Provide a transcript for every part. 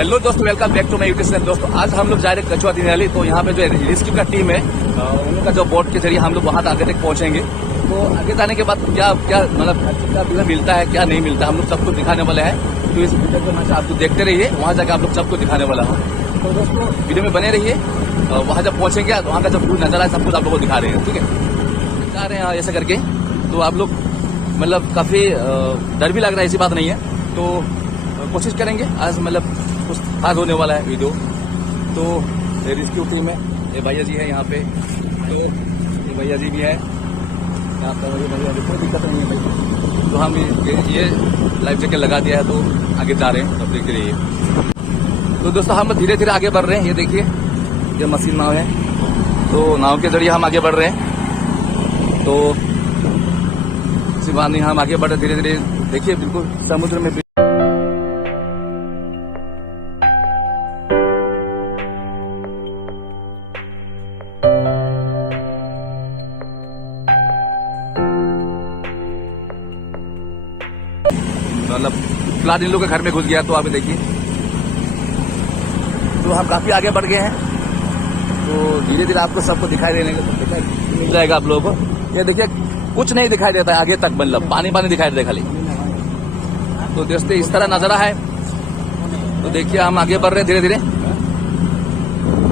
Hello दोस्तों, welcome back to my YouTube channel. दोस्तों आज हम लोग जा रहे हैं कछुआ दिनाली। तो यहाँ पे जो रेस्क्यू का टीम है उनका जो बोट के जरिए हम लोग वहाँ आगे तक पहुँचेंगे। तो आगे जाने के बाद क्या क्या मतलब क्या मिलता है क्या नहीं मिलता हम लोग सबको दिखाने वाले हैं। तो इस वीडियो को मैं आपको देखते रहिए, वहाँ जाकर आप लोग सबको दिखाने वाला हूँ। तो दोस्तों वीडियो में बने रहिए, वहाँ जब पहुँचेंगे तो वहाँ का जब व्यू नज़ारा है सब कुछ आप लोग को दिखा रहे हैं। ठीक है, जा रहे हैं ऐसे करके। तो आप लोग मतलब काफ़ी डर भी लग रहा है, ऐसी बात नहीं है। तो कोशिश करेंगे आज मतलब कुछ खास होने वाला है वीडियो। तो रेस्क्यू टीम है, ये भैया जी है यहाँ पे, तो ये भैया जी भी है यहाँ पर। भैया कोई दिक्कत नहीं है भाई। तो हम ये लाइफ जैकेट लगा दिया है, तो आगे जा रहे हैं, तब देखते रहिए। तो दोस्तों हम धीरे धीरे आगे बढ़ रहे हैं। ये देखिए, ये मशीन नाव है, तो नाव के जरिए हम आगे बढ़ रहे हैं। तो इसी बात नहीं, हम आगे बढ़ रहे धीरे धीरे। देखिए बिल्कुल समुद्र में मतलब फिलहाल इन लोगों के घर में घुस गया। तो आप देखिए, तो हम काफी आगे बढ़ गए हैं। तो धीरे धीरे आपको सबको दिखाई देने मिल जाएगा आप लोगों को। ये देखिए कुछ नहीं दिखाई देता है आगे तक, मतलब पानी पानी दिखाई देता खाली। तो दोस्तों इस तरह नजारा है। तो देखिए हम आगे बढ़ रहे हैं धीरे धीरे,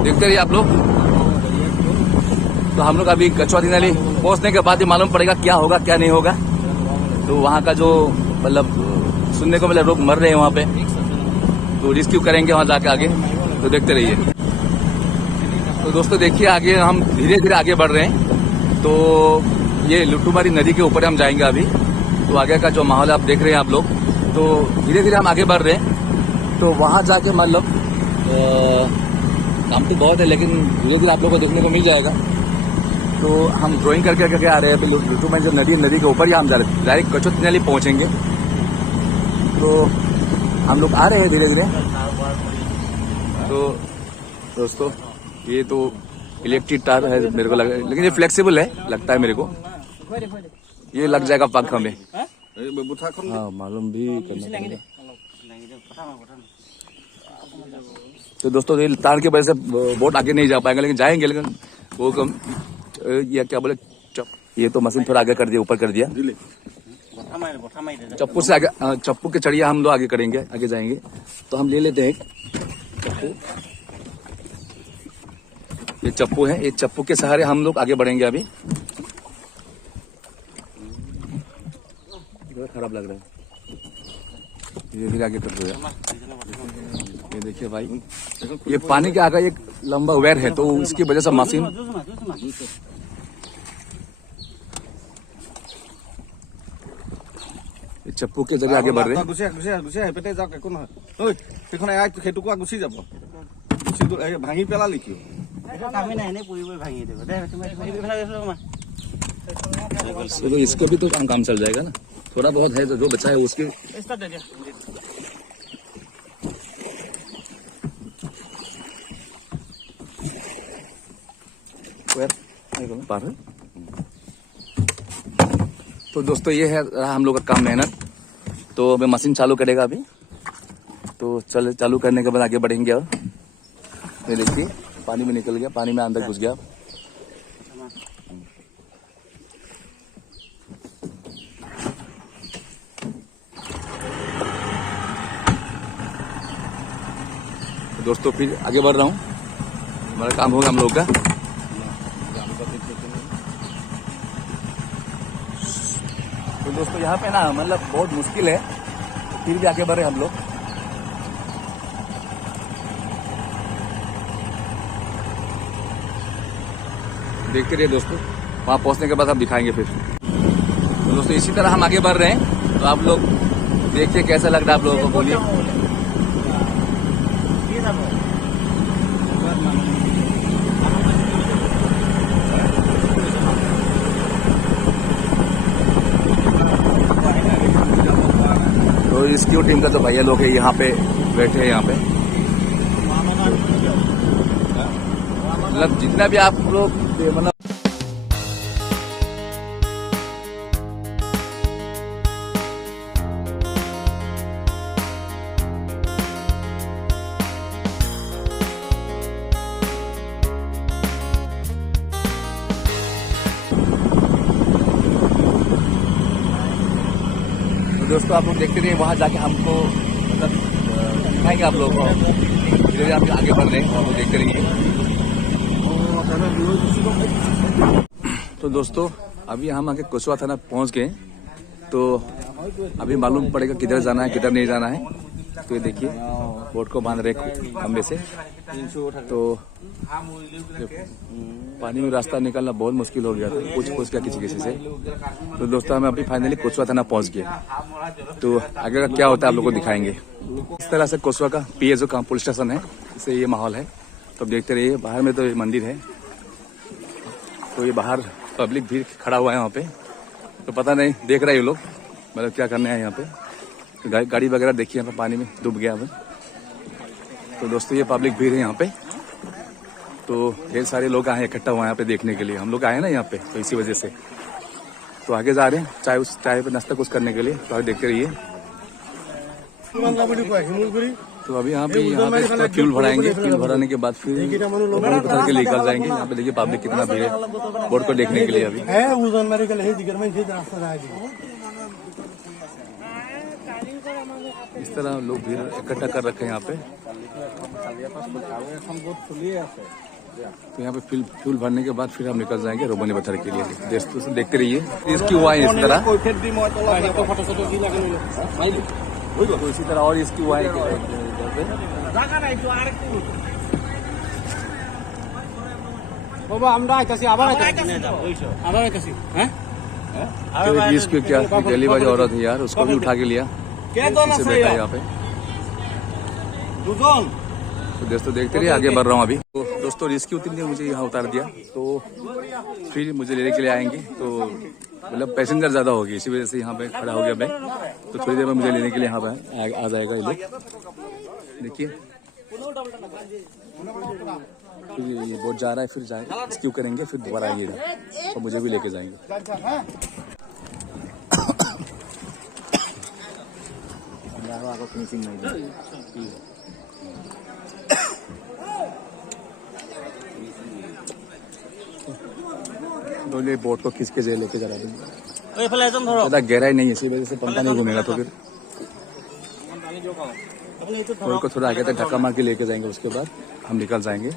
देखते रहिए आप लोग। तो हम लोग अभी कछुआ दिनाली पहुंचने के बाद ही मालूम पड़ेगा क्या होगा क्या नहीं होगा। तो वहाँ का जो मतलब सुनने को मिला लोग मर रहे हैं वहाँ पे, तो रेस्क्यू करेंगे वहाँ जाके आगे। तो देखते रहिए। तो दोस्तों देखिए आगे हम धीरे धीरे आगे बढ़ रहे हैं। तो ये लुटुमारी नदी के ऊपर हम जाएंगे अभी। तो आगे का जो माहौल आप देख रहे हैं आप लोग, तो धीरे धीरे हम आगे बढ़ रहे हैं। तो वहाँ जाके मतलब काम तो बहुत है, लेकिन धीरे धीरे आप लोगों को देखने को मिल जाएगा। तो हम ड्राइंग करके आ रहे हैं। लुटुमारी जो नदी के ऊपर ही हम जा रहे हैं, डायरेक्ट कछुआ दिनाली पहुँचेंगे। तो हम लोग आ रहे हैं धीरे धीरे। तो दोस्तों ये तो इलेक्ट्रिक तार है मेरे को लगा, लेकिन ये फ्लेक्सिबल है लगता है मेरे को। ये लग जाएगा पंख हमें। हाँ मालूम भी करना पड़ेगा। तो दोस्तों ये तार की वजह से बोट आगे नहीं जा पाएगा, लेकिन जाएंगे। लेकिन वो कम ये क्या बोले, ये तो मशीन थोड़ा आगे कर दिया, ऊपर कर दिया। चप्पू से आगे, चप्पू के चढ़िया हम लोग आगे करेंगे, आगे जाएंगे। तो हम ले लेते हैं चप्पू। ये चप्पू है, ये चप्पू के सहारे हम लोग आगे बढ़ेंगे। अभी खराब लग रहा है, धीरे धीरे आगे कर दो। ये देखिए भाई, ये पानी के आगे एक लंबा वेयर है, तो इसकी वजह से मशीन चप्पू के जरिए आगे बढ़ रहे हैं। भांगी पेला लिखी तो इसको भी तो काम चल जाएगा ना, थोड़ा बहुत है जो बचा है उसके। तो दोस्तों ये है रहा हम लोग का काम, मेहनत। तो अभी मशीन चालू करेगा अभी। तो चल चालू करने के बाद आगे बढ़ेंगे। और ये देखिए पानी में निकल गया, पानी में अंदर घुस गया। तो दोस्तों फिर आगे बढ़ रहा हूँ, हमारा काम होगा हम लोग का। तो दोस्तों यहाँ पे ना मतलब बहुत मुश्किल है, फिर भी आगे बढ़े हम लोग। देखते रहिए दोस्तों, वहाँ पहुँचने के बाद हम दिखाएंगे फिर। तो दोस्तों इसी तरह हम आगे बढ़ रहे हैं। तो आप लोग देखिए कैसा लग रहा है आप लोगों को, बोलिए। तो रेस्क्यू टीम का तो भैया लोग है यहाँ पे बैठे हैं, यहाँ पे मतलब जितना भी आप लोग मतलब दोस्तों आप लोग देखते रहिए, वहाँ जाके हमको मतलब दिखाएंगे आप लोग को। धीरे धीरे हम आगे बढ़ रहे हैं, आप लोग देखते रहिए। तो दोस्तों अभी हम आके कोसवा थाना पहुँच गए, तो अभी मालूम पड़ेगा किधर जाना है किधर नहीं जाना है। तो ये देखिए बोट को बांध रहे खंबे से, तो पानी में रास्ता निकालना बहुत मुश्किल हो गया था, पूछ गया किसी से। तो दोस्तों हम अभी फाइनली कोसवा थाना पहुंच गए, तो आगे का क्या होता है आप लोगों को दिखाएंगे। इस तरह से कोसवा का पीएसओ का पुलिस स्टेशन है, इससे ये माहौल है। तो देखते रहिए, बाहर में तो ये मंदिर है, तो ये बाहर पब्लिक भी खड़ा हुआ है वहाँ पे, तो पता नहीं देख रहे हैं ये लोग मतलब क्या करने हैं यहाँ पे। गाड़ी वगैरह देखिए यहाँ पे पानी में डूब गया है। तो दोस्तों ये पब्लिक भीड़ है यहाँ पे, तो ढेर सारे लोग आए इकट्ठा हुए यहाँ पे देखने के लिए। हम लोग आए ना यहाँ पे, तो इसी वजह से तो आगे जा रहे हैं चाय पे नाश्ता कुछ करने के लिए। तो आगे देखते रहिए। तो अभी यहाँ पे फ्यूल भराएंगे, फ्यूल भराने के बाद फिर पत्थर के लेकर जाएंगे। यहाँ पे देखिए पब्लिक कितना भीड़ है बोट को देखने के लिए। अभी इस तरह लोग भीड़ इकट्ठा कर रखे हैं यहाँ पे। तो यहाँ पे फ्यूल भरने के बाद फिर हम निकल जाएंगे रोबनी पत्थर के लिए। देखते रहिए इसकी हुआ है इस तरह, तो इसी तरह और इसकी हुआ है। इसकी क्या गलीबाज औरत है यार, उसको भी उठा के लिया बैठा यहाँ पे। तो दोस्तों देखते रहिए, आगे बढ़ रहा हूँ अभी। तो दोस्तों रेस्क्यू टीम ने मुझे यहाँ उतार दिया, तो फिर मुझे लेने के लिए आएंगे। तो मतलब पैसेंजर ज्यादा होगी, इसी वजह से यहाँ पे खड़ा हो गया मैं। तो थोड़ी देर में मुझे लेने के लिए यहाँ पे आ जाएगा ये लोग। देखिए फिर ये बोट जा रहा है, फिर रेस्क्यू करेंगे, फिर दोबारा आइएगा तो मुझे भी लेके जाएंगे। दोनों बोट को खींच के लेके जा रहा है, ज्यादा गहराई नहीं है, इसी वजह से पंखा नहीं घूमेगा। तो फिर बोट को थोड़ा आगे तक धक्का मार के लेके जाएंगे, उसके बाद हम निकल जाएंगे।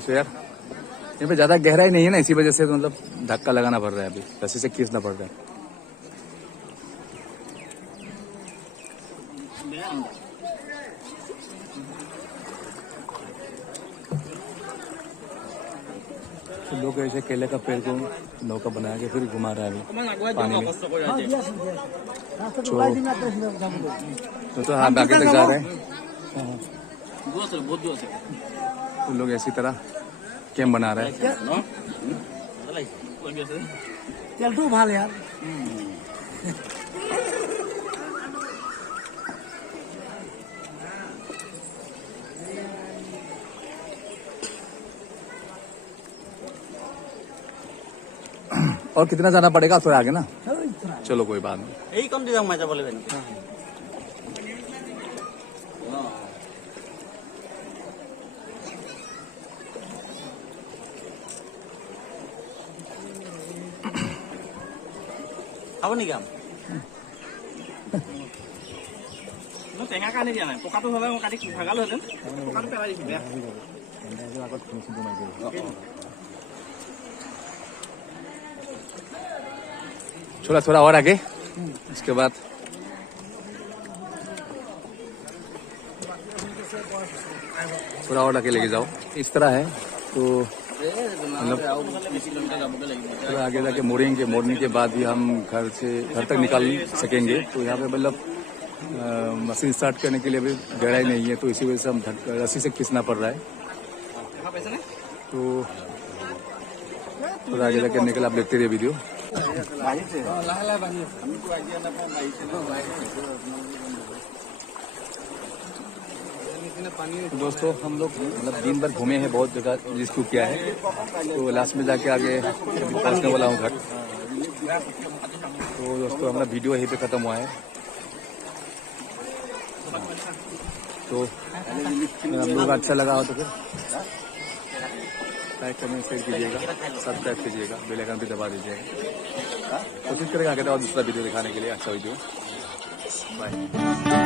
तो यार यहाँ पे ज्यादा गहराई नहीं है ना, इसी वजह से मतलब धक्का लगाना पड़ रहा है, अभी रस्सी से खींचना पड़ रहा है। तो लोग ऐसे केले का पेड़ को नौका बना के फिर घुमा रहा है अभी पानी में। तो हाँ आगे तक जा रहे हैं। तो लोग ऐसी तरह कैंप बना रहे हैं। चल तू भाल यार। और कितना जाना पड़ेगा थोड़ा आगे ना? चलो कोई बात नहीं। यही कम दिया मजा बोले बहन। Apa nih Gam? Nó chạy ngang cái này, pokatu thôi không, cái này phá luôn đấy. Pokatu phải là gì vậy? थोड़ा थोड़ा और आगे, इसके बाद थोड़ा और आगे लेके जाओ। इस तरह है तो मतलब थोड़ा आगे जाके मोड़ेंगे, मोड़ने के बाद भी हम घर तक निकाल सकेंगे। तो यहाँ पे मतलब मशीन स्टार्ट करने के लिए भी गहराई नहीं है, तो इसी वजह से हम रस्सी से खींचना पड़ रहा है। तो थोड़ा आगे जाके निकल, आप देखते रहिए वीडियो। दोस्तों हम लोग मतलब दिन भर घूमे हैं, बहुत जगह रेस्क्यू किया है, तो लास्ट में जाके आगे पहुंचने वाला हूँ घर। तो दोस्तों हमारा वीडियो यहीं पे खत्म हुआ है। तो हम लोग अच्छा लगा हो तो फिर लाइक कमेंट शेयर कीजिएगा, सब्सक्राइब कीजिएगा, बेल आइकन भी दबा दीजिएगा। कोशिश करेगा आगे और दूसरा वीडियो दिखाने के लिए, अच्छा वीडियो। बाय।